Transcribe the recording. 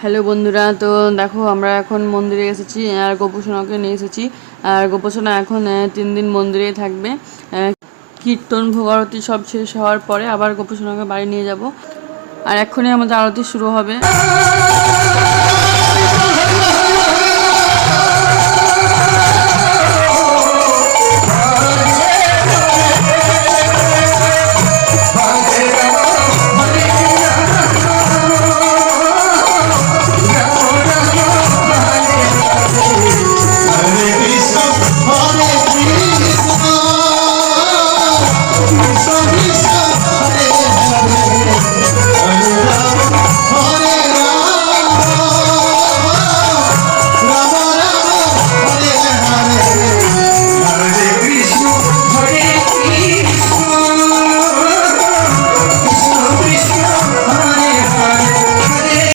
Hello বন্ধুরা, তো দেখো আমরা এখন মন্দিরে এসেছি আর গোপুসোনাকে নিয়ে এসেছি। আর গোপুসোনা এখন 3 দিন মন্দিরেই থাকবে। কীর্তন ভোগ আরতি সব শেষ হওয়ার পরে আবার গোপুসোনাকে বাড়ি নিয়ে যাব। আর এক্ষুনি আমাদের আরতি শুরু হবে।